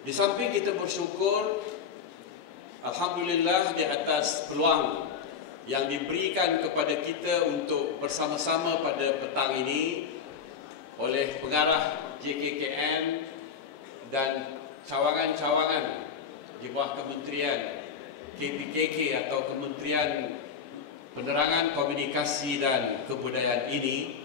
Di samping kita bersyukur, Alhamdulillah, di atas peluang yang diberikan kepada kita untuk bersama-sama pada petang ini oleh pengarah JKKN dan cawangan-cawangan di bawah Kementerian KPKK atau Kementerian Penerangan Komunikasi dan Kebudayaan ini.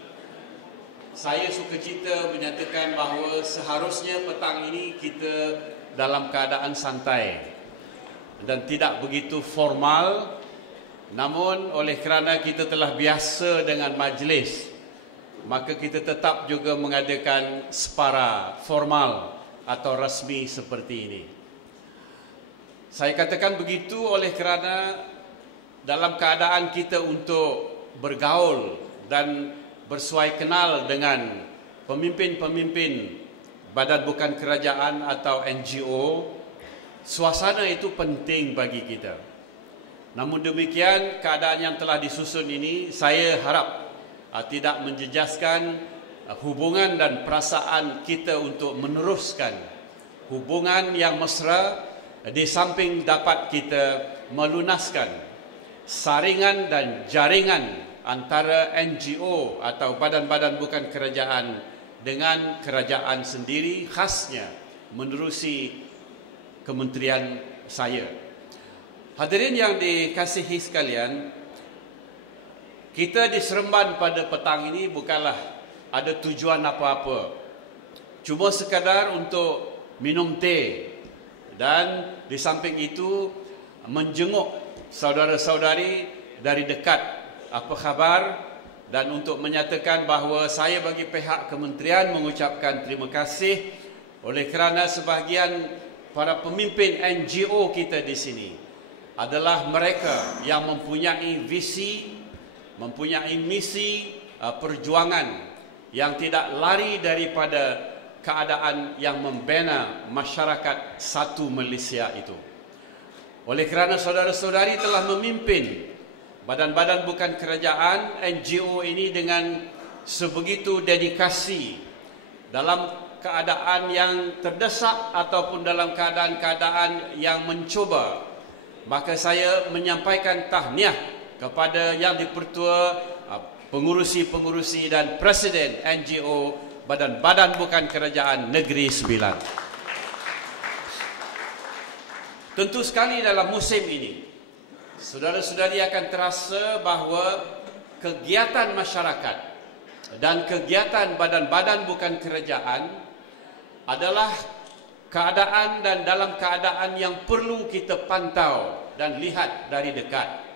Saya sukacita menyatakan bahawa seharusnya petang ini kita dalam keadaan santai dan tidak begitu formal, namun oleh kerana kita telah biasa dengan majlis, maka kita tetap juga mengadakan separa formal atau rasmi seperti ini. Saya katakan begitu oleh kerana dalam keadaan kita untuk bergaul dan bersuai kenal dengan pemimpin-pemimpin badan bukan kerajaan atau NGO, suasana itu penting bagi kita. Namun demikian, keadaan yang telah disusun ini, saya harap tidak menjejaskan hubungan dan perasaan kita untuk meneruskan hubungan yang mesra, di samping dapat kita melunaskan saringan dan jaringan antara NGO atau badan-badan bukan kerajaan dengan kerajaan sendiri, khasnya menerusi kementerian saya. Hadirin yang dikasihi sekalian, kita di Seremban pada petang ini bukanlah ada tujuan apa-apa, cuma sekadar untuk minum teh dan di samping itu menjenguk saudara-saudari dari dekat apa khabar, dan untuk menyatakan bahawa saya bagi pihak kementerian mengucapkan terima kasih oleh kerana sebahagian para pemimpin NGO kita di sini adalah mereka yang mempunyai visi, mempunyai misi perjuangan yang tidak lari daripada keadaan yang membina masyarakat satu Malaysia itu. Oleh kerana saudara-saudari telah memimpin badan-badan bukan kerajaan NGO ini dengan sebegitu dedikasi dalam keadaan yang terdesak ataupun dalam keadaan-keadaan yang mencuba, maka saya menyampaikan tahniah kepada Yang di-Pertua, pengurusi-pengurusi dan Presiden NGO badan-badan bukan kerajaan Negeri Sembilan. Tentu sekali dalam musim ini saudara-saudari akan terasa bahawa kegiatan masyarakat dan kegiatan badan-badan bukan kerajaan adalah keadaan dan dalam keadaan yang perlu kita pantau dan lihat dari dekat.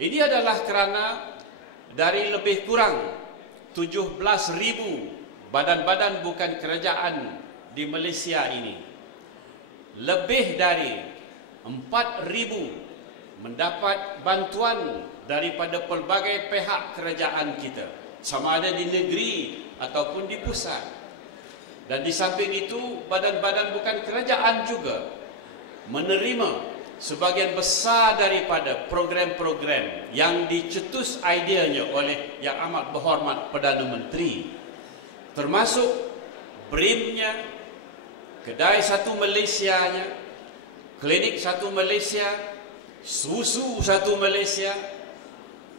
Ini adalah kerana dari lebih kurang 17,000 badan-badan bukan kerajaan di Malaysia ini, lebih dari 4,000 mendapat bantuan daripada pelbagai pihak kerajaan kita, sama ada di negeri ataupun di pusat. Dan di samping itu, badan-badan bukan kerajaan juga menerima sebahagian besar daripada program-program yang dicetus ideanya oleh Yang Amat Berhormat Perdana Menteri, termasuk BRIM-nya, Kedai Satu Malaysia-nya, Klinik Satu Malaysia, Susu Satu Malaysia,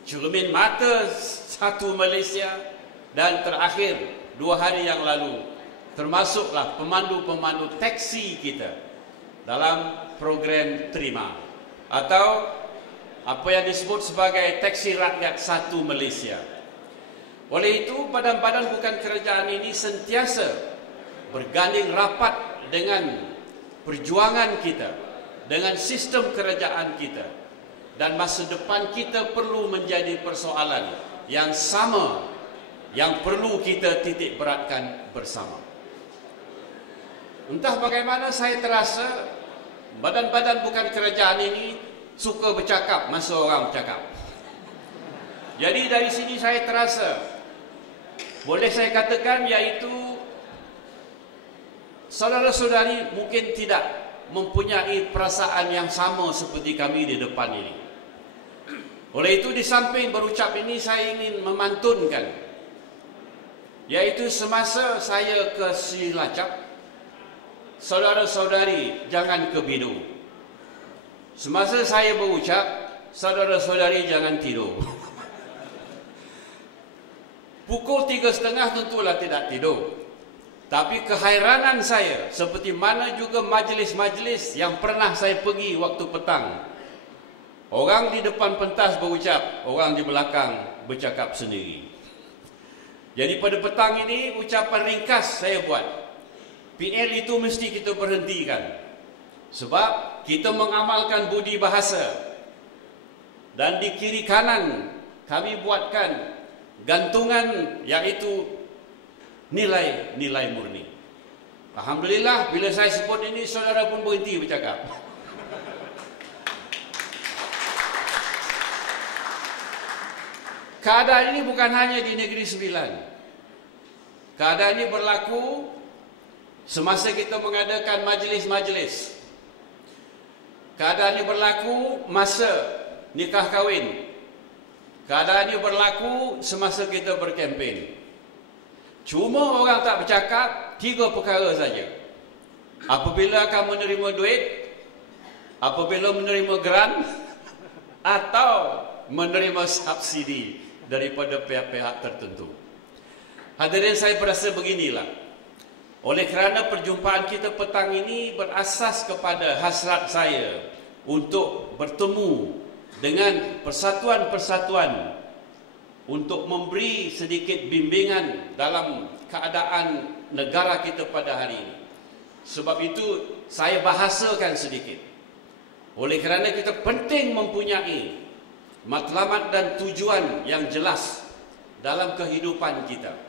Cermin Mata Satu Malaysia, dan terakhir 2 hari yang lalu termasuklah pemandu-pemandu teksi kita dalam program Terima atau apa yang disebut sebagai Teksi Rakyat Satu Malaysia. Oleh itu, badan-badan bukan kerajaan ini sentiasa berganding rapat dengan perjuangan kita, dengan sistem kerajaan kita, dan masa depan kita perlu menjadi persoalan yang sama yang perlu kita titik beratkan bersama. Entah bagaimana saya terasa badan-badan bukan kerajaan ini suka bercakap masa orang bercakap. Jadi dari sini saya terasa, boleh saya katakan, iaitu saudara-saudari mungkin tidak mempunyai perasaan yang sama seperti kami di depan ini. Oleh itu, di samping berucap ini, saya ingin memantunkan, iaitu semasa saya ke Cilacap, saudara-saudari jangan kebidu. Semasa saya berucap, saudara-saudari jangan tidur. Pukul 3.30 tentulah tidak tidur. Tapi kehairanan saya, seperti mana juga majlis-majlis yang pernah saya pergi waktu petang, orang di depan pentas berucap, orang di belakang bercakap sendiri. Jadi pada petang ini ucapan ringkas saya buat. PL itu mesti kita berhentikan. Sebab kita mengamalkan budi bahasa. Dan di kiri kanan kami buatkan gantungan, iaitu nilai-nilai murni. Alhamdulillah, bila saya sebut ini, saudara pun berhenti bercakap. Keadaan ini bukan hanya di Negeri Sembilan. Keadaan ini berlaku semasa kita mengadakan majlis-majlis. Keadaan ini berlaku masa nikah kahwin. Keadaan ini berlaku semasa kita berkempen. Cuma orang tak bercakap 3 perkara saja. Apabila akan menerima duit, apabila menerima grant, atau menerima subsidi daripada pihak-pihak tertentu. Hadirin, saya berasa beginilah. Oleh kerana perjumpaan kita petang ini berasas kepada hasrat saya untuk bertemu dengan persatuan-persatuan untuk memberi sedikit bimbingan dalam keadaan negara kita pada hari ini. Sebab itu saya bahasakan sedikit. Oleh kerana kita penting mempunyai matlamat dan tujuan yang jelas dalam kehidupan kita.